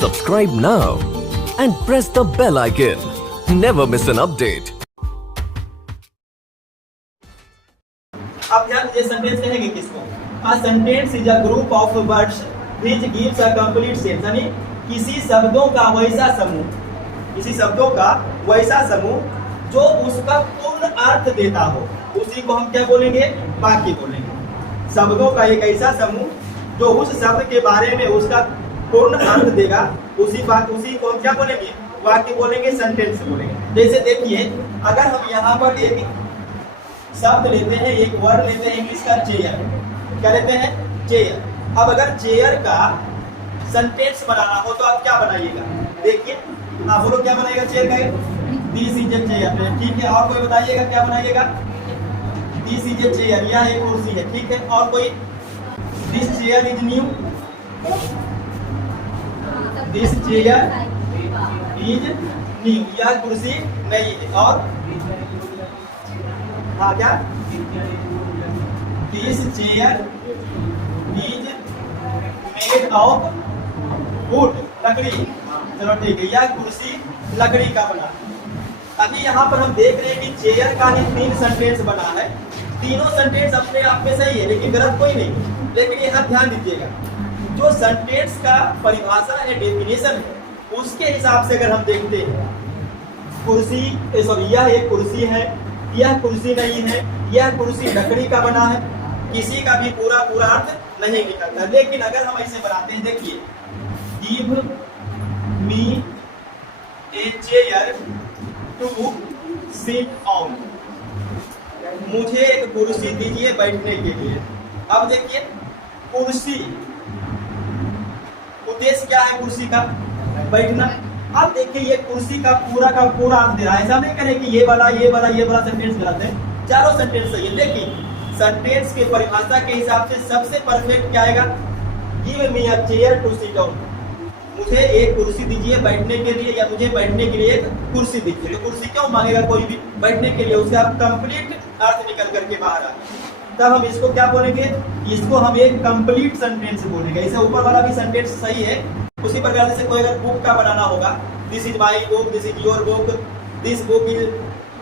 Subscribe now and press the bell icon. Never miss an update. अब ध्यान दीजिए, sentence कहेंगे किसको? A sentence is a group of words which gives a complete sense. यानी किसी शब्दों का वैसा समूह जो उसका पूर्ण अर्थ देता हो, उसी को हम क्या बोलेंगे? वाक्य बोलेंगे। शब्दों का एक ऐसा समूह जो उस शब्द के बारे में उसका पूर्ण अर्थ देगा, उसी को हम क्या बोलेंगे? वाक्य बोलेंगे, सेंटेंस बोलेंगे। जैसे देखिए, अगर हम यहाँ पर एक शब्द लेते हैं, एक वर्ड लेते हैं इंग्लिश का चेयर, क्या लेते हैं? चेयर। अब अगर चेयर का सेंटेंस बनाना हो तो आप क्या बनाइएगा? देखिए, आप बोलो क्या बनाइएगा चेयर का? दिस इज ए चेयर, ठीक है। और कोई बताइएगा क्या बनाइएगा? दिस इज ए चेयर, यह एक कुर्सी है, ठीक है। और कोई? This chair is new, this chair is new, यह कुर्सी नई है। और हाँ, क्या? This chair is made of would, लकड़ी। चलो ठीक है, यह कुर्सी लकड़ी का बना। अभी यहाँ पर हम देख रहे हैं कि चेयर का ही 3 सेंटेंस बना है। तीनों सेंटेंस अपने आप में सही है, लेकिन गलत कोई नहीं। लेकिन यहाँ ध्यान दीजिएगा, जो सेंटेंस का परिभाषा है, डेफिनेशन है, उसके हिसाब से अगर हम देखते हैं, कुर्सी सॉरी यह एक कुर्सी है, यह कुर्सी नहीं है, यह कुर्सी लकड़ी का बना है, किसी का भी पूरा अर्थ नहीं निकलता। लेकिन अगर हम ऐसे बनाते हैं, देखिए, give me a chair to sit on, मुझे एक कुर्सी दीजिए बैठने के लिए। अब देखिए, कुर्सी, उद्देश्य क्या है कुर्सी का? बैठना। अब देखिए, ये कुर्सी का पूरा अर्थ दे रहा है। ऐसा नहीं करें कि ये वाला सेंटेंस गलत है, चारों सेंटेंस सही है। लेकिन सेंटेंस के परिभाषा के हिसाब से सबसे परफेक्ट क्या आएगा? Give me a chair to sit on, मुझे एक कुर्सी दीजिए बैठने के लिए, या मुझे बैठने के लिए एक कुर्सी दीजिए। तो कुर्सी क्यों मांगेगा कोई भी? बैठने के लिए। उसका कंप्लीट अर्थ निकल करके बाहर आ, तब हम इसको क्या बोलेंगे? इसको हम एक कंप्लीट सेंटेंस बोलेंगे। इसे ऊपर वाला भी सेंटेंस सही है। उसी प्रकार से कोई अगर बुक का बनाना होगा, this is my book, this is your book, this book is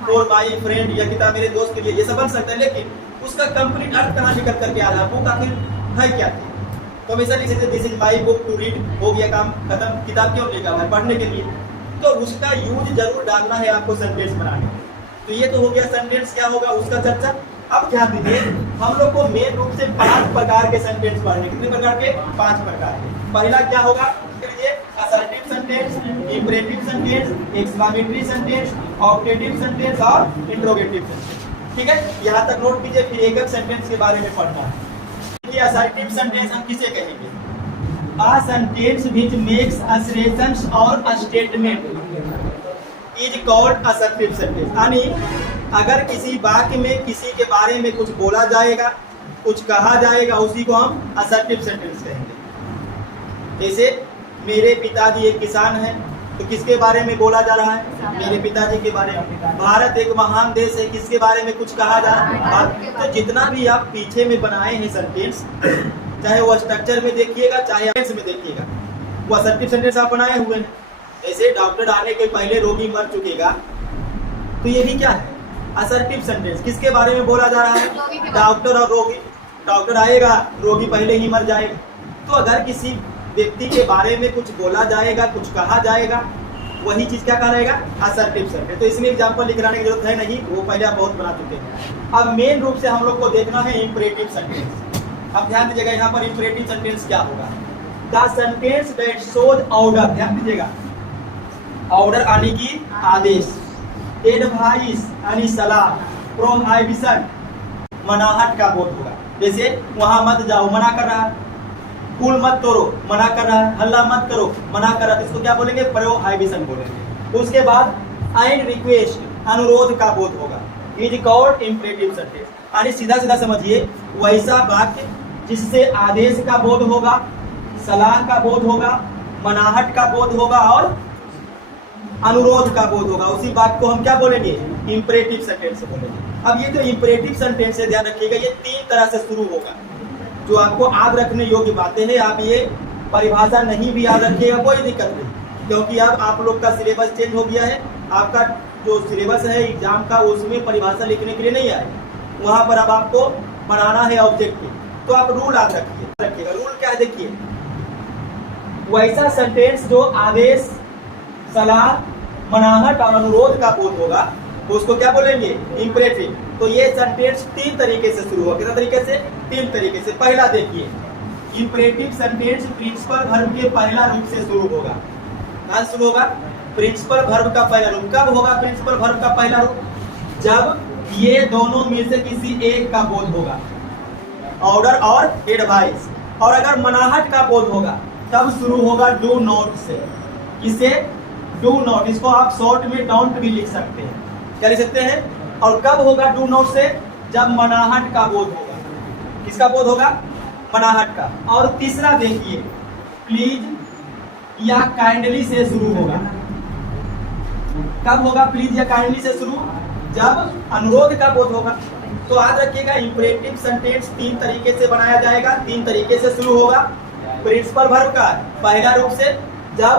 for my friend, यह किताब मेरे दोस्त के लिए, ये सब बन सकता है। लेकिन उसका कंप्लीट अर्थ कहाँ निकल करके आ रहा है? बुक आखिर है क्या? तो हमेशा लिख सकते this is my book to read, हो गया काम खत्म। किताब क्यों लिखा है? पढ़ने के लिए। तो उसका यूज जरूर डालना है आपको सेंटेंस बनाने। तो ये तो हो गया सेंटेंस क्या होगा उसका चर्चा। अब ध्यान दीजिए, हम लोग को मेन रूप से 5 प्रकार के सेंटेंस पढ़ने। कितने प्रकार के? 5 प्रकार के। पहला क्या होगा? Assertive sentence, imperative sentence, exclamatory sentence, objective sentence और इंट्रोगेटिव सेंटेंस। ठीक है, यहाँ तक नोट कीजिए, फिर एक सेंटेंस के बारे में पढ़ना है। असर्टिव सेंटेंस हम किसे कहेंगे? A sentence which makes assertions or a statement is called assertive sentence. यानी अगर किसी वाक्य में किसी के बारे में कुछ बोला जाएगा, कुछ कहा जाएगा, उसी को हम असर्टिव सेंटेंस कहेंगे। जैसे मेरे पिताजी एक किसान हैं, तो किसके बारे में बोला जा रहा है? मेरे पिताजी के बारे में। भारत एक महान देश है, किसके बारे में कुछ कहा जा रहा है? तो जितना भी आप पीछे में बनाए हैं सेंटेंस, चाहे वो स्ट्रक्चर में देखिएगा, चाहे टेंस में देखिएगा, वो असर्टिव सेंटेंस आप बनाए हुए हैं। जैसे डॉक्टर आने के पहले रोगी मर चुकेगा, तो ये भी क्या है? Assertive sentence. किसके बारे में बोला जा रहा है? डॉक्टर और रोगी। डॉक्टर आएगा, रोगी पहले ही मर जाएगा। तो अगर किसी व्यक्ति के बारे में कुछ बोला जाएगा, कुछ कहा जाएगा, वही चीज क्या कहलाएगा? Assertive sentence. तो इसमें एग्जांपल लिखने की जरूरत है नहीं, वो पहले आप बहुत बना चुके हैं। अब मेन रूप से हम लोग को देखना है इंपरेटिव सेंटेंस। अब ध्यान दीजिएगा, यहाँ पर इंपरेटिव सेंटेंस क्या होगा? The sentence that shows order. ध्यान दीजिएगा, ऑर्डर आने की आदेश, एडवाइस यानी सलाह, प्रोहिबिशन मनाहट का बोध होगा। जैसे वहां मत जाओ, मना कर रहा है। फूल मत तोड़ो, मना कर रहा है। हल्ला मत करो, मना कर रहा है। इसको क्या बोलेंगे? प्रोहिबिशन बोलेंगे। उसके बाद एंड रिक्वेस्ट, अनुरोध का बोध होगा। Is called imperative sentence. यानी सीधा समझिए, वैसा वाक्य जिससे आदेश का बोध होगा, सलाह का बोध होगा, मनाहट का बोध होगा और अनुरोध का बोध होगा, उसी वाक्य को हम क्या बोलेंगे? इंपरेटिव सेंटेंस बोलेंगे। अब ये जो इंपरेटिव सेंटेंस है, ध्यान रखिएगा, ये 3 तरह से शुरू होगा। जो आपको याद रखने योग्य बातें हैं, आप ये परिभाषा नहीं भी याद रखिएगा कोई दिक्कत नहीं, क्योंकि अब आप लोग का सिलेबस चेंज हो गया है। आपका जो सिलेबस है एग्जाम का उसमें परिभाषा लिखने के लिए नहीं आए, वहाँ पर अब आपको बनाना है ऑब्जेक्टिव। तो आप रूल याद रखिएगा। रूल क्या है देखिए, वैसा सेंटेंस जो आदेश, सलाह, मनाहट और अनुरोध का बोध होगा उसको क्या बोलेंगे, इंपरेटिव। तो ये सेंटेंस 3 तरीके से शुरू होगा। कितना तरीके से, 3 तरीके से। पहला देखिए, इंपरेटिव सेंटेंस प्रिंसिपल वर्ब के पहला रूप से शुरू होगा। कहाँ शुरू होगा, प्रिंसिपल वर्ब का पहला रूप। कब होगा प्रिंसिपल वर्ब का पहला रूप, जब ये दोनों में से किसी एक का बोध होगा, ऑर्डर और एडवाइस। और अगर मनाहट का बोध होगा तब शुरू होगा डू नॉट से। किसे, डू नॉट। इसको आप शॉर्ट में डोंट भी लिख सकते हैं, क्या लिख सकते हैं। और कब होगा डू नॉट से, जब मनाहट का बोध होगा। किसका बोध होगा, मनाहट का। और तीसरा देखिए, प्लीज या काइंडली से शुरू होगा। कब होगा प्लीज या काइंडली से शुरू, जब अनुरोध का बोध होगा। तो याद रखिएगा, इंपरेटिव सेंटेंस 3 तरीके से बनाया जाएगा, 3 तरीके से शुरू होगा। प्रिंसिपल वर्ब का पहला रूप से, जब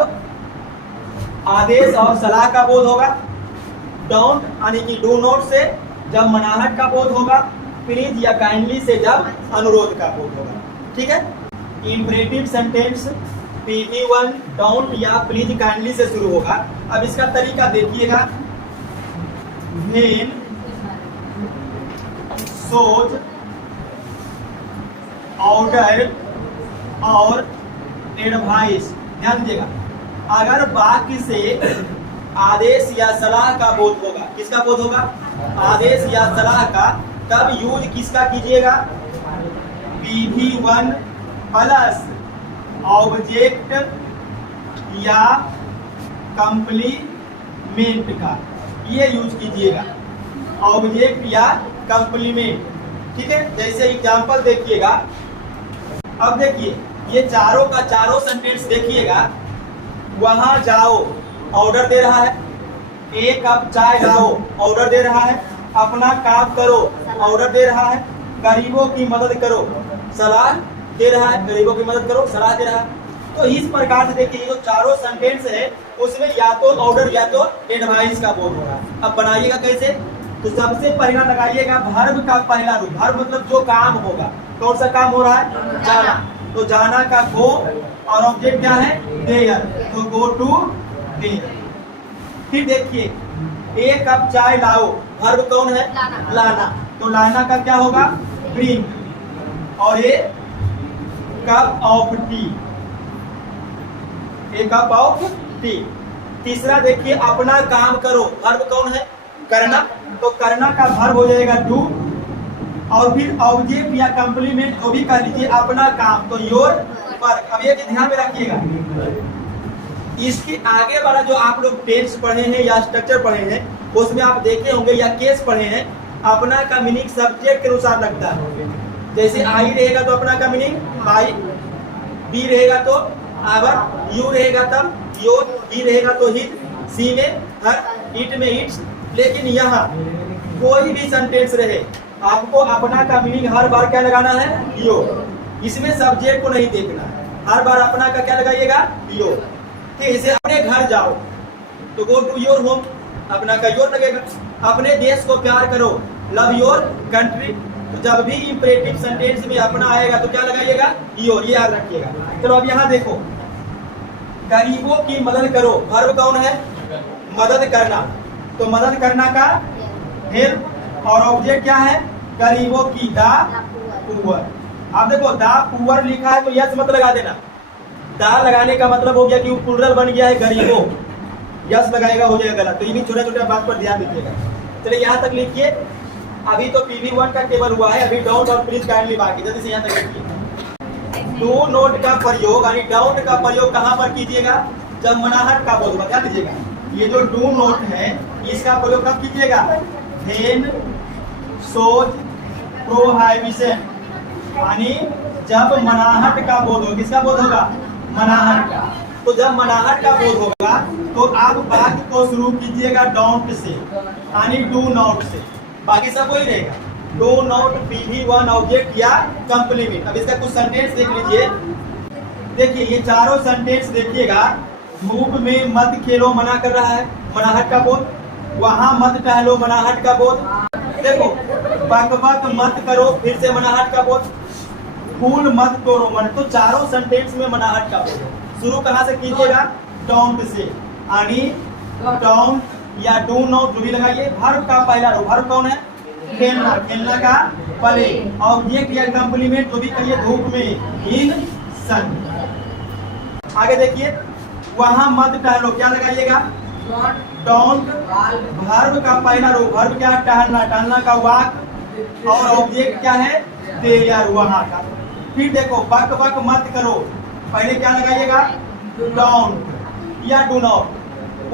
आदेश और सलाह का बोध होगा। डोंट यानी कि डू नॉट से, जब मनाहट का बोध होगा। प्लीज या काइंडली से, जब अनुरोध का बोध होगा। ठीक है। इंपरेटिव सेंटेंस PV1 डोंट या प्लीज काइंडली से शुरू होगा। अब इसका तरीका देखिएगा, व्हेन सोच, ऑर्डर और एडवाइस। ध्यान दीजिएगा, अगर वाक्य से आदेश या सलाह का बोध होगा, किसका बोध होगा, आदेश या सलाह का, तब यूज किसका कीजिएगा, PV1 प्लस ऑब्जेक्ट या कंप्लीमेंट का, ये यूज कीजिएगा, ऑब्जेक्ट या कंप्लीमेंट। ठीक है। जैसे एग्जांपल देखिएगा, अब देखिए ये चारों का चारों सेंटेंस देखिएगा। वहां जाओ, ऑर्डर दे रहा है। 1 कप चाय लाओ, ऑर्डर दे रहा है। अपना काम करो, ऑर्डर दे रहा है। गरीबों की मदद करो, सलाह दे रहा है। गरीबों की मदद करो, सलाह दे रहा है। तो इस प्रकार से देखिए, जो चारों सेंटेंस है उसमें या तो ऑर्डर या तो एडवाइस का बोध होगा। अब बनाइएगा कैसे, तो सबसे पहला लगाइएगा वर्ब का पहला रूप। वर्ब मतलब जो काम होगा। कौन सा काम हो रहा है, जाना। तो जाना का गो और ऑब्जेक्ट क्या है, देयर। तो गो टू देयर। फिर देखिए, 1 कप चाय लाओ, वर्ब कौन है, लाना। तो लाना का क्या होगा, ब्रिंग। और ये cup of T, 1 cup of T. तीसरा देखिए, अपना काम करो, वर्ब कौन है, करना। तो करना का वर्ब हो जाएगा डू। और फिर ऑब्जेक्ट या कंप्लीमेंट को भी कर लीजिए, अपना काम, तो योर वर्क। अब ये ध्यान में रखिएगा, इसके आगे वाला जो आप लोग टेंस पढ़े हैं या स्ट्रक्चर पढ़े हैं, उसमें आप देखे होंगे या केस पढ़े हैं, अपना का मीनिंग सब्जेक्ट के अनुसार लगता है। जैसे आई रहेगा तो अपना का मीनिंग आई, बी रहेगा तो आवर, यू रहेगा तब योर, ही रहेगा तो ही, सी में हर, इट में इट्स। लेकिन यहाँ कोई भी सेंटेंस रहे, आपको अपना का मीनिंग हर बार क्या लगाना है, योर। इसमें सब्जेक्ट को नहीं देखना है, हर बार अपना का क्या लगाइएगा, योर। ठीक, जैसे अपने घर जाओ तो गो टू योर होम, अपना का योर लगेगा। अपने देश को प्यार करो, लव योर कंट्री। तो जब भी इंपरेटिव सेंटेंस में अपना आएगा तो क्या लगाइएगा, योर। ये याद रखिएगा। चलो अब यहाँ देखो, गरीबों की मदद करो, वर्ब कौन है, मदद करना। तो मदद करना का हेल्प, और ऑब्जेक्ट क्या है, गरीबों की, दा पुअर। आप देखो दा पुअर लिखा है तो यस मत लगा देना। दा लगाने का मतलब हो गया कि वो प्लुरल बन गया है गरीबों, यस लगाएगा हो जाएगा गलत। तो ये भी छोटा छोटा बात पर ध्यान दीजिएगा। चलिए यहाँ तक लिखिए। अभी तो PV1 का टेबल हुआ है, अभी डाउन और प्लीज काइंडली बाकी, जल्दी से यहाँ तक लिखिए। डू नोट का प्रयोग यानी डाउन का प्रयोग कहाँ पर कीजिएगा, जब मनाहट का बोध बता दीजिएगा। ये जो डू नोट है इसका प्रयोग कब कीजिएगा, व्हेन सोच प्रोहाइबिशन, यानी जब मनाहट का बोध हो। किसका बोध होगा, मनाहट का। तो जब मनाहट का बोध होगा तो आप वाक्य को शुरू कीजिएगा डोंट से, यानी डू नॉट से। बाकी सब वही रहेगा, डू नॉट, PV1 ऑब्जेक्ट या कंप्लीमेंट। अब इसका कुछ सेंटेंस देख लीजिए। देखिए ये चारों सेंटेंस देखिएगा, धूप में मत खेलो मना कर रहा है, मनाहट का बोध। वहां मत टहलो, मनाहट का बोध। देखो बक बक मत करो, फिर से मनाहट का बोध। फूल मत तोड़ो, मन। तो चारों सेंटेंस में मनाहट का बोध। शुरू कहां से कीजिएगा? डोंट से, यानी डोंट या डू नॉट जो भी लगाइए। वर्ब का पहला रूप, वर्ब कौन है? खेलना, खेलना का प्ले। ऑब्जेक्ट या कॉम्प्लीमेंट जो भी कहिए, धूप में, इन सन। आगे देखिए, वहां मत टहलो, क्या लगाइएगा? डोंट। वर्ब का पहला रूप, वर्ब क्या? टहलना, टहलना का वॉक। और ऑब्जेक्ट क्या है? देयर, वहां का। फिर देखो बक बक मत करो, पहले क्या लगाइएगा? डोंट या डू नॉट।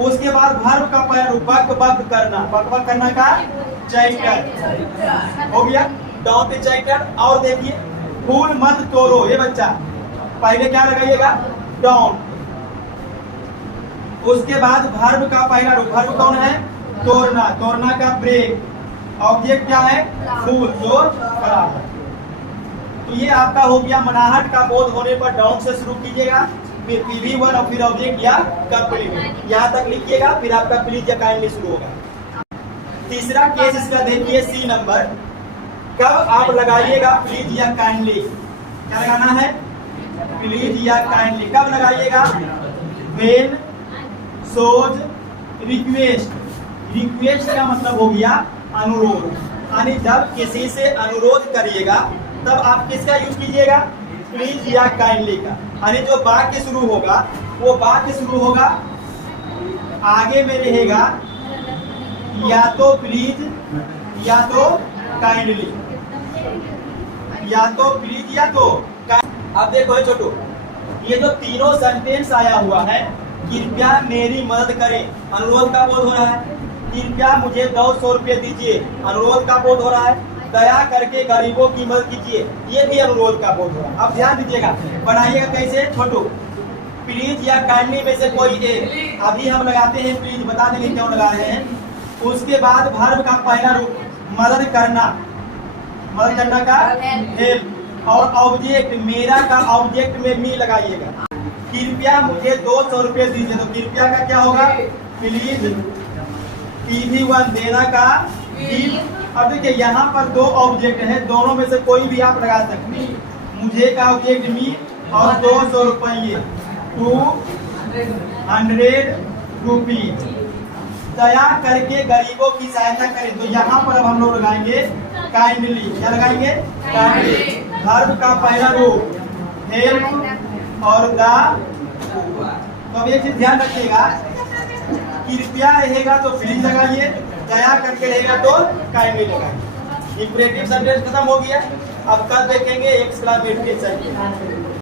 उसके बाद वर्ब का पहला रूप, बक बक करना, बक बक करना का चैटर हो गया, डोंट चैटर। और देखिए फूल मत तोड़ो, ये बच्चा पहले क्या लगाइएगा? डोंट। उसके बाद वर्ब का पहला रूप, वर्ब कौन है? तोड़ना, तोड़ना का ब्रेक। ऑब्जेक्ट क्या है? फूल, जो खराब है। तो ये आपका हो गया। मनाहट का बोध होने पर डाउन से शुरू कीजिएगा, फिर PV1 और फिर ऑब्जेक्ट या कॉम्प्लीमेंट, यहाँ तक लिखिएगा, फिर आपका प्लीज या काइंडली शुरू होगा। तीसरा केस इसका देखिए, C नंबर। कब आप लगाइएगा प्लीज या काइंडली? क्या लगाना है? प्लीज या काइंडली। कब लगाइएगा? When shows request. रिक्वेस्ट का मतलब हो गया अनुरोध, यानी जब किसी से अनुरोध करिएगा तब आप किसका यूज कीजिएगा? प्लीज या काइंडली का। यानी जो वाक्य शुरू होगा, वो वाक्य शुरू होगा, आगे में रहेगा या तो प्लीज या तो काइंडली, या तो प्लीज या तो। अब देखो छोटू, ये जो तीनों सेंटेंस आया हुआ है, कृपया मेरी मदद करें, अनुरोध का बोध हो रहा है। कृपया मुझे 200 रुपये दीजिए, अनुरोध का बोध हो रहा है। दया करके गरीबों की मदद कीजिए, ये भी अनुरोध का बोध हो रहा है। अब ध्यान दीजिएगा, बनाइएगा कैसे छोटू? प्लीज या काइंडली में से कोई एक। अभी हम लगाते हैं प्लीज, बता देंगे क्यों लगा रहे हैं। उसके बाद वर्ब का पहला रूप, मदद करना, मदद करना का हेल्प। और ऑब्जेक्ट, मेरा का ऑब्जेक्ट में मी लगाइएगा। कृपया मुझे 200 रुपये दीजिए, तो कृपया का क्या होगा? प्लीज। PV1 देना का गिव। अब देखिए यहाँ पर दो ऑब्जेक्ट है, दोनों में से कोई भी आप लगा सकते हैं। मुझे का ऑब्जेक्ट मी और 200 रुपये, 200 रुपीज। दया करके गरीबों की सहायता करें, तो यहाँ पर अब हम लोग लगाएंगे काइंडली। क्या लगाएंगे? काइंडली। वर्ब का पहला रूप हेल्प और द। तो अब एक चीज ध्यान रखिएगा, कृपया रहेगा तो प्लीज लगाइए, दया करके रहेगा तो काइंडली लगाइए। इंपरेटिव सेंटेंस खत्म हो गया। अब कल देखेंगे एक्सक्लेमेटरी सेंटेंस।